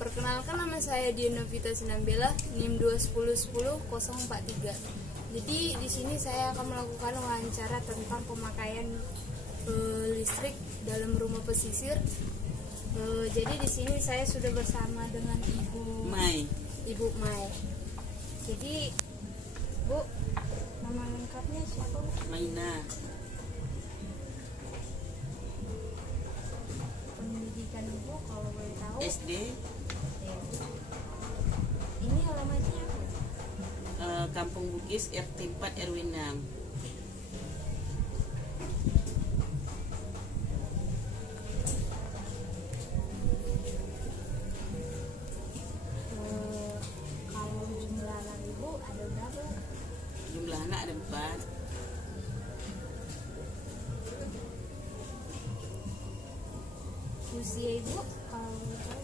Perkenalkan, nama saya Dianovita Sinambela, NIM 21010-043. Jadi di sini saya akan melakukan wawancara tentang pemakaian listrik dalam rumah pesisir. Jadi di sini saya sudah bersama dengan Ibu Mai. Jadi Bu, nama lengkapnya siapa Bu? Maina. Pendidikan Ibu kalau boleh tahu? SD. Ya. Ini alamatnya apa? Kampung Bugis RT 4 RW 6. Kalau jumlah anak Ibu ada berapa? Jumlah anak ada 4. Usia Ibu kalau boleh tahu?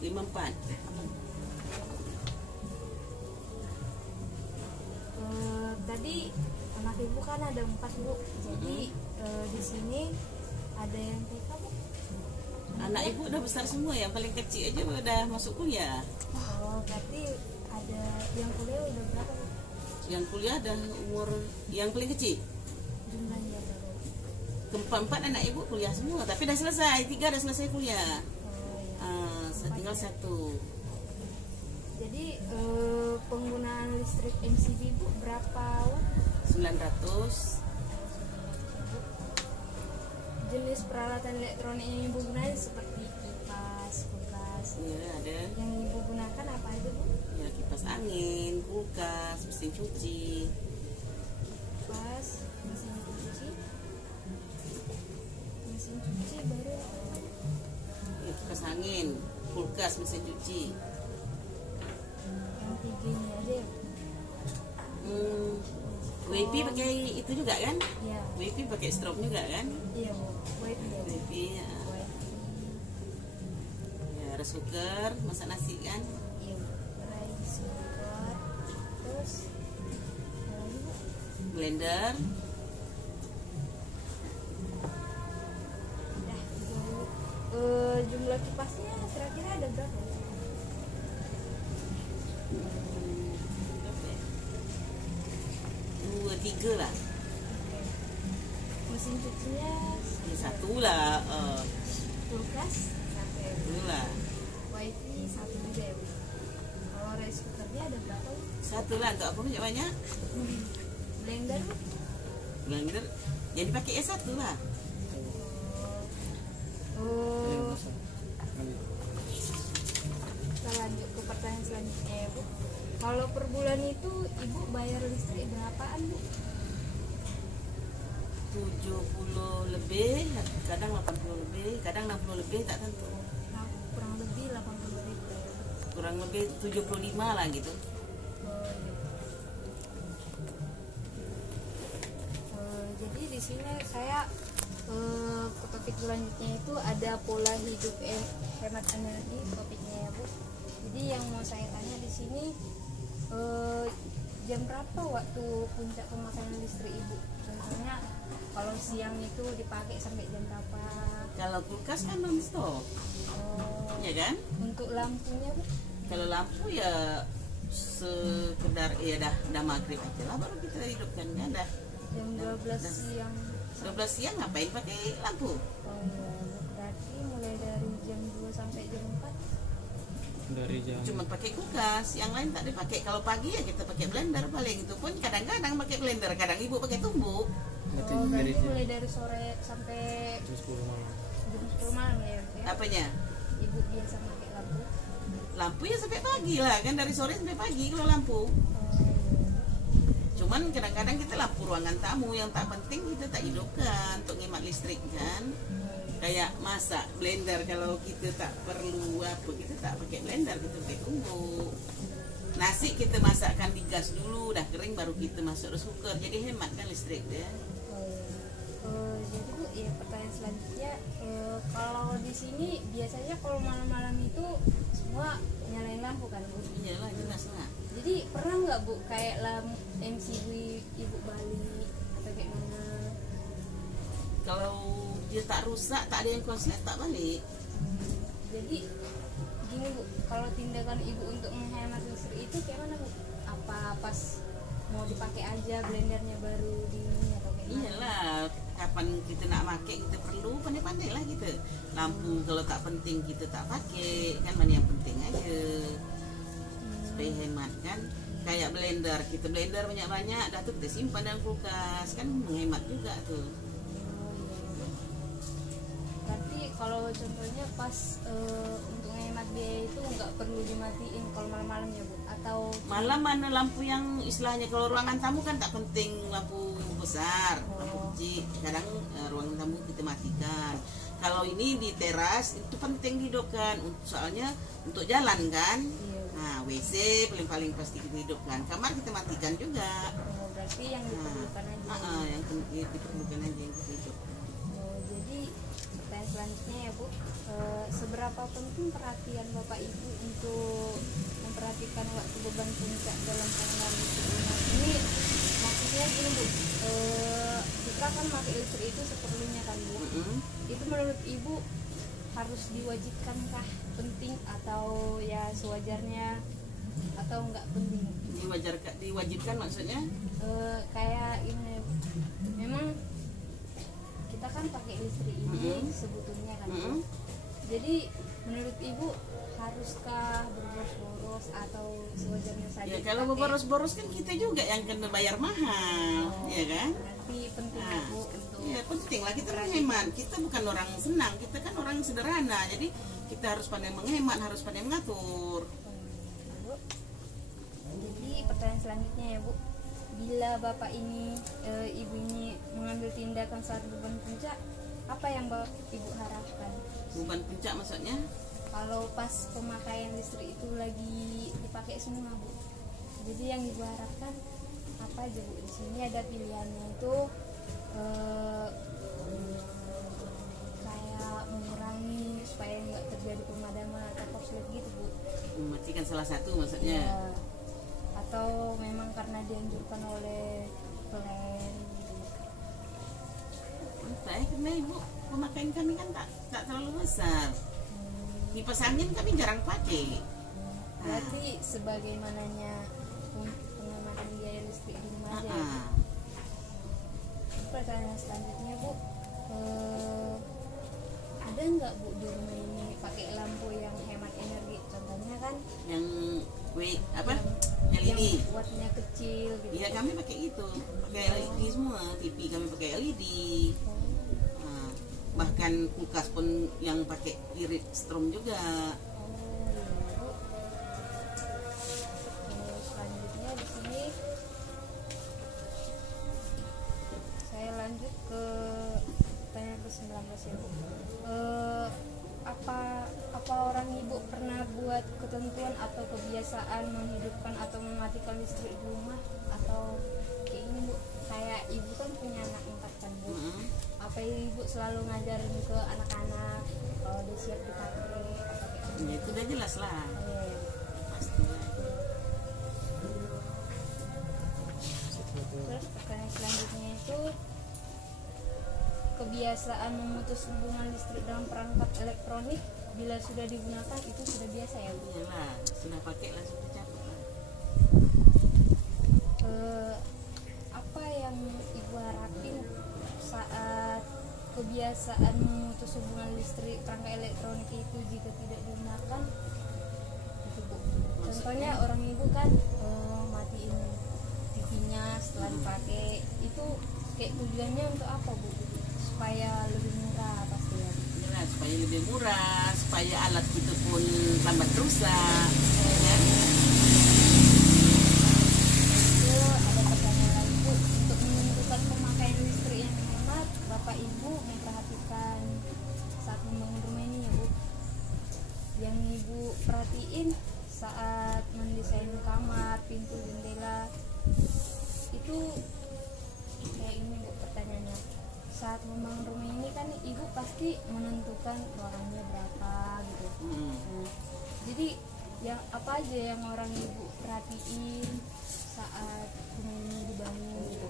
54. Tadi anak Ibu kan ada 4 Bu. Jadi di sini ada yang TK Bu? Anak ibu udah besar semua, yang paling kecil aja udah masuk kuliah. Oh, berarti ada yang kuliah udah berapa Bu? Yang kuliah ada umur yang paling kecil. Jumlahnya ada Bu? Keempat anak ibu kuliah semua, tapi udah selesai. 3 udah selesai kuliah. Oh iya. Tinggal 1. Jadi penggunaan listrik MCB Bu berapa watt? 900. Jenis peralatan elektronik yang Ibu gunakan seperti kipas, kulkas. Iya, ada. Yang Ibu gunakan apa aja Bu? Ya, kipas angin, kulkas, mesin cuci. Kipas, mesin cuci. Mesin cuci baru apa? Ya, kipas angin, kulkas, mesin cuci. Yang 3 ini aja ya? WiFi pakai itu juga kan? Iya. WiFi pakai strop juga kan? Iya Bu, wifi ya Bu? WiFi ya. Wifi. Ya, rice cooker, masak nasi kan? Iya Bu, rice cooker. Terus apa lagi Bu? Blender. Udah, jumlah kipasnya kira-kira ada berapa? Berapa ya? 2, 3 lah. Mesin cucinya Ya, 1 lah. kulkas satu ya Bu? 1 lah. Wifi 1 juga ya Bu? Kalau rice cookernya ada berapa Bu? 1 lah, untuk apa banyak? Blender Bu? Blender. Jadi pakai ya 1 lah. Oh, kita lanjut ke pertanyaan selanjutnya ya Bu. Kalau per bulan itu Ibu bayar listrik berapaan Bu? 70 lebih, kadang 80 lebih, kadang 60 lebih, tak tentu. Nah, kurang lebih 80 ribu ya Bu. Kurang lebih 75 lah gitu. Oh, iya. Jadi di sini saya ke topik selanjutnya itu ada pola hidup hemat energi topiknya ya Bu. Jadi yang mau saya tanya di sini jam berapa waktu puncak pemakaian listrik Ibu? Contohnya kalau siang itu dipakai sampai jam berapa? Kalau kulkas kan non stop, Oh, ya kan? untuk lampunya Bu? Kalau lampu ya sekedar ya dah maghrib aja lah baru kita hidupkan kan dah. Jam 12 siang. 12 siang ngapain pakai lampu? Oh iya, berarti mulai dari jam 2 sampai jam 4. Dari jam Cuma pakai kulkas, yang lain tak dipakai. Kalau pagi ya kita pakai blender paling, itu pun kadang-kadang pakai blender, kadang ibu pakai tumbuk. berarti Oh, dari berarti mulai dari sore sampai jam 10 malam. jam 10 malam ya, Bu, ya? Apanya? Ibu biasa pakai lampu. Lampu ya sampai pagi lah, kan dari sore sampai pagi kalau lampu. Oh, iya. Cuman kadang-kadang kita lampu ruangan tamu yang tak penting kita tak hidupkan untuk ngemat listrik kan. Kayak masak blender, kalau kita tak perlu apa kita tak pakai blender, kita pakai tumbuk. Nasi kita masakkan di gas dulu, dah kering baru kita masuk rice cooker, jadi hemat kan listrik ya. Jadi Bu, ya pertanyaan selanjutnya kalau di sini biasanya kalau malam-malam itu semua nyalain lampu kan Bu? Iyalah jelas lah. Jadi pernah nggak Bu kayak MCB Ibu Bali atau kayak mana? Kalau dia tak rusak, tak ada yang konslet, tak balik. Jadi gini Bu, kalau menganjurkan ibu untuk menghemat listrik itu kayak mana Bu? Apa pas mau dipakai aja blendernya baru di ini atau kayak gimana? Iyalah, kapan kita nak pakai kita perlu pandai-pandai lah kita. Lampu kalau tak penting kita tak pakai, kan mana yang penting aja. Supaya hemat kan. Kayak blender, kita blender banyak-banyak, dah tu kita simpan dalam kulkas, kan menghemat juga tuh. Berarti kalau contohnya pas untuk menghemat biaya itu nggak perlu dimatiin kalau malam-malam ya Bu? Atau Malam mana lampu yang istilahnya kalau ruangan tamu kan tak penting lampu besar, lampu kecil. Kadang ruangan tamu kita matikan. Kalau ini di teras itu penting dihidupkan, soalnya untuk jalan kan. Nah, WC paling pasti kita hidupkan. Kamar kita matikan juga. berarti yang diperlukan aja. Yang diperlukan aja yang kita hidupkan. Jadi pertanyaan selanjutnya ya Bu, seberapa penting perhatian Bapak Ibu untuk memperhatikan waktu beban puncak dalam penggunaan listrik rumah ini? Maksudnya gini Bu, kita kan pakai listrik itu seperlunya kan Bu. Itu menurut Ibu harus diwajibkankah, penting atau ya sewajarnya atau enggak penting? Diwajibkan maksudnya? Kayak ini memang kita kan pakai listrik ini sebetulnya kan Bu. Jadi menurut Ibu haruskah berboros-boros atau sewajarnya saja? Ya kalau berboros-boros kan kita juga yang kena bayar mahal, ya kan? Berarti penting ya Bu untuk ya penting lah kita menghemat. Kita bukan orang senang, kita kan orang sederhana. Jadi kita harus pandai menghemat, harus pandai mengatur. Bu. Jadi pertanyaan selanjutnya ya Bu, bila Bapak ini, Ibu ini mengambil tindakan saat beban puncak, apa yang Ibu harapkan? Beban puncak maksudnya? Kalau pas pemakaian listrik itu lagi dipakai semua Bu, jadi yang Ibu harapkan apa aja Bu? Di sini ada pilihannya itu kayak mengurangi supaya nggak terjadi pemadaman atau korslet gitu Bu. Mematikan salah satu maksudnya? Ya. Atau memang karena dianjurkan oleh plan gitu. Entah ya, karena Ibu pemakaian kami kan tak terlalu besar. Kipas angin kami jarang pakai. Berarti sebagaimananya pengamatan biaya listrik di rumah aja ya? Pertanyaan selanjutnya Bu, ada nggak Bu di rumah ini pakai lampu yang hemat energi? Contohnya kan Yang yang LED. wattnya kecil gitu. Iya kami pakai itu, pakai LED semua. TV kami pakai LED. Bahkan kulkas pun yang pakai irit strom juga. Selanjutnya di sini saya lanjut ke pertanyaan ke-19 ya Bu. Apa orang Ibu pernah buat ketentuan atau kebiasaan menghidupkan atau mematikan listrik di rumah, atau kayak ini Bu, kayak Ibu kan punya anak 4 kan Bu. Apa Ibu selalu ngajarin ke anak-anak kalau udah siap dipakai atau kayak apa? Ya, itu udah jelas lah. Pasti lah. Terus pertanyaan selanjutnya itu kebiasaan memutus hubungan listrik dalam perangkat elektronik bila sudah digunakan itu sudah biasa ya Bu? Iyalah, sudah pakai langsung dicabut lah. Apa yang Ibu harapin saat kebiasaan memutus hubungan listrik perangkat elektronik itu jika tidak digunakan itu Bu? Contohnya orang Ibu kan matiin TV-nya setelah dipakai, itu kayak tujuannya untuk apa Bu? Supaya lebih murah pasti ya Bu? Jelas, supaya lebih murah, supaya alat kita pun lambat rusak, ya kan? Itu ada pertanyaan lagi Bu, untuk menentukan pemakaian listrik yang hemat, Bapak Ibu memperhatikan saat membangun rumah ini ya Bu? Yang Ibu perhatiin saat mendesain kamar, pintu, jendela, itu kayak ini Bu pertanyaannya. Saat membangun rumah ini kan Ibu pasti menentukan ruangannya berapa gitu. Nah, jadi yang apa aja yang orang Ibu perhatiin saat rumah ini dibangun gitu?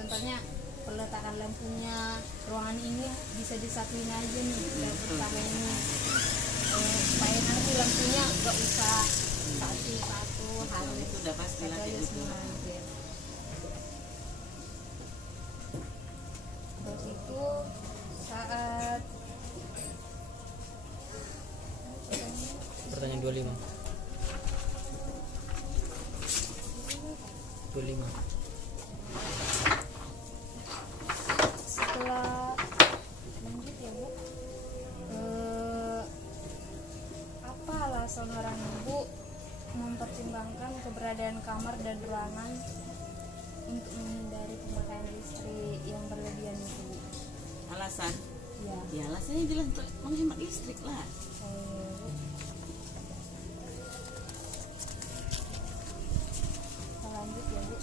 Contohnya peletakan lampunya, ruangan ini bisa disatuin aja nih dapur pertama ini, supaya nanti lampunya nggak usah satu-satu harus itu udah pasti lah kayak harus gitu. semua gitu ya. Terus itu saat Pertanyaan 25. setelah lanjut ya Bu, apa alasan orang ibu mempertimbangkan keberadaan kamar dan ruangan untuk menghindari pemakaian listrik yang berlebihan itu Bu? Alasan? Ya. Ya alasannya jelas untuk menghemat listrik lah. Kita lanjut ya Bu.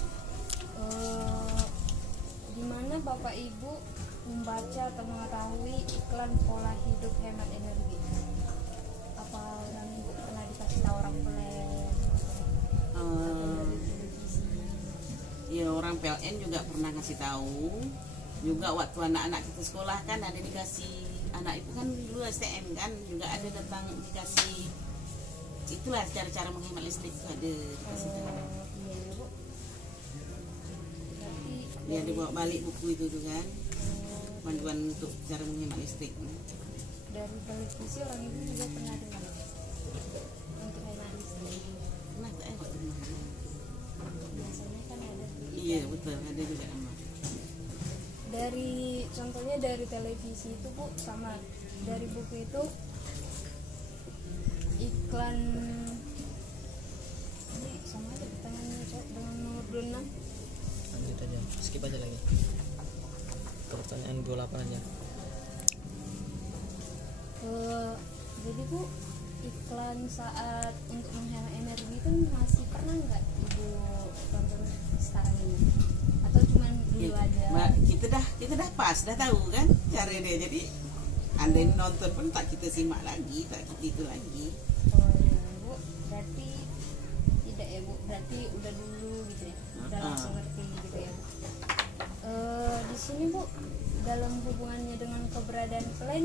Di mana Bapak Ibu membaca atau mengetahui iklan pola hidup hemat energi? Apa orang Ibu pernah dikasih tahu orang plan? Ya orang PLN juga pernah ngasih tahu. Juga waktu anak-anak kita sekolah kan ada dikasih, anak ibu kan dulu STM kan juga ada tentang dikasih itulah cara-cara menghemat listrik itu ada dikasih tahu. Iya ya Bu. Berarti Ya dibawa balik buku itu tuh kan, panduan untuk cara menghemat listrik. dari televisi orang Ibu juga pernah dengar untuk hemat listrik. Pernah tak waktu itu? Biasanya kan ada tuh. Iya betul ada juga emang. Dari contohnya dari televisi itu Bu, sama dari buku itu iklan ini sama aja pertanyaannya Cok, dengan nomor 26. Lanjut aja, skip aja lagi. Pertanyaan 28 aja. Jadi Bu, iklan saat untuk menghemat energi itu masih pernah nggak Ibu tonton sekarang ini? Atau cuman dulu aja? Mbak, kita dah pas, dah tahu kan cara dia. Jadi andai nonton pun tak kita simak lagi, tak kita itu lagi. Oh ya Bu, berarti tidak ya Bu, berarti udah dulu gitu ya, udah langsung ngerti gitu ya Bu. Di sini Bu, dalam hubungannya dengan keberadaan plan,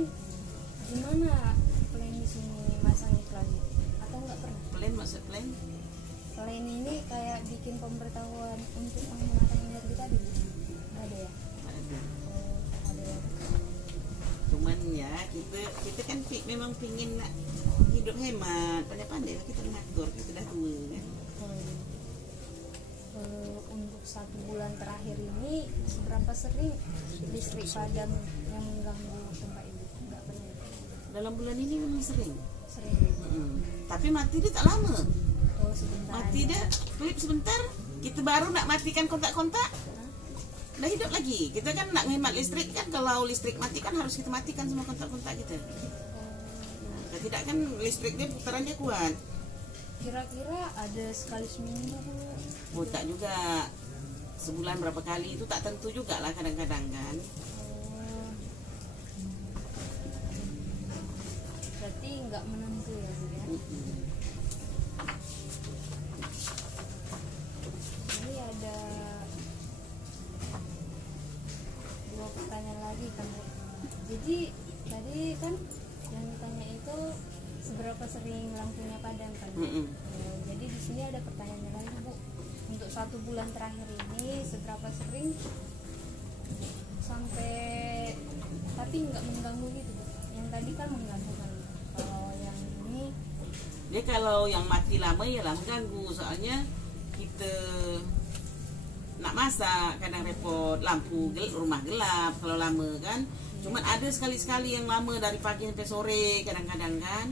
gimana plan di sini masang iklan atau nggak pernah? Plan maksud plan? Plan ini kayak bikin pemberitahuan untuk menggunakan energi tadi Bu, nggak ada ya? Ada. Oh, ada ya. Cuman ya kita kan memang pingin nak hidup hemat, pandai-pandai lah kita mengatur, kita dah tua kan. Untuk 1 bulan terakhir ini seberapa sering listrik padam yang mengganggu tempat Ibu? Nggak pernah. Dalam bulan ini memang sering. Sering. Tapi mati dia tak lama. Oh sebentar. Mati aja. dia, Philip sebentar. Kita baru nak matikan kontak-kontak, Hah? dah hidup lagi. Kita kan nak menghemat listrik kan, kalau listrik mati kan harus kita matikan semua kontak-kontak kita. Kalau tidak kan listrik dia putarannya kuat. Kira-kira ada sekali seminggu Bu? Oh tak juga, sebulan berapa kali itu tak tentu juga lah kadang-kadang kan. Oh. Berarti nggak menentu ya Bu ya? Ini ada 2 pertanyaan lagi kan Bu. Jadi tadi kan yang ditanya itu seberapa sering lampunya padam kan Bu? Jadi di sini ada pertanyaannya lagi Bu. Untuk 1 bulan terakhir ini seberapa sering sampai tapi nggak mengganggu gitu Bu? Yang tadi kan mengganggu kan. Kalau yang ini Dia kalau yang mati lama ya lah mengganggu, soalnya kita nak masak kadang repot, lampu rumah gelap kalau lama kan. Cuman ada sekali-sekali yang lama dari pagi sampai sore kadang-kadang kan.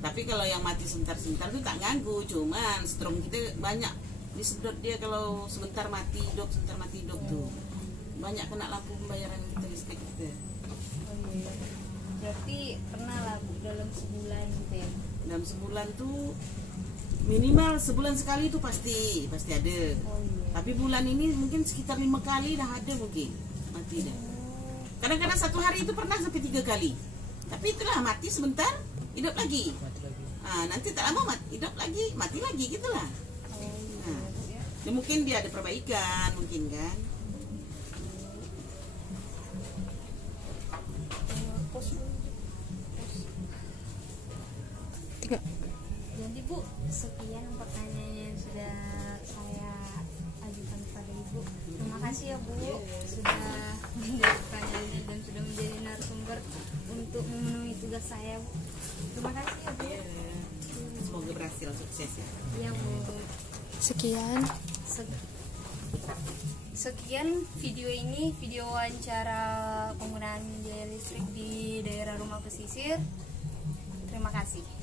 Tapi kalau yang mati sebentar-sebentar itu tak ganggu, cuman strom kita banyak disedot dia kalau sebentar mati hidup, sebentar mati hidup tuh. Banyak kena lampu pembayaran kita listrik kita. oh iya. Berarti pernah lah Bu dalam sebulan gitu ya? Dalam sebulan tuh minimal sebulan sekali itu pasti ada. Oh iya. Tapi bulan ini mungkin sekitar 5 kali dah ada mungkin mati dah. Kadang-kadang 1 hari itu pernah sampai 3 kali. Tapi itulah mati sebentar, hidup lagi. Mati lagi. Nanti tak lama hidup lagi, mati lagi gitulah. Oh iya Nah. Bu ya. Ya, mungkin dia ada perbaikan mungkin kan. Pos. Jadi Bu, sekian pertanyaan yang sudah saya ajukan kepada Ibu. Terima kasih ya Bu, sudah menjawab pertanyaannya dan sudah menjadi narasumber untuk memenuhi tugas saya Bu. Terima kasih ya Bu. Semoga berhasil, sukses ya. Iya Bu. Sekian. Sekian video ini, video wawancara penggunaan biaya listrik di daerah rumah pesisir. Terima kasih.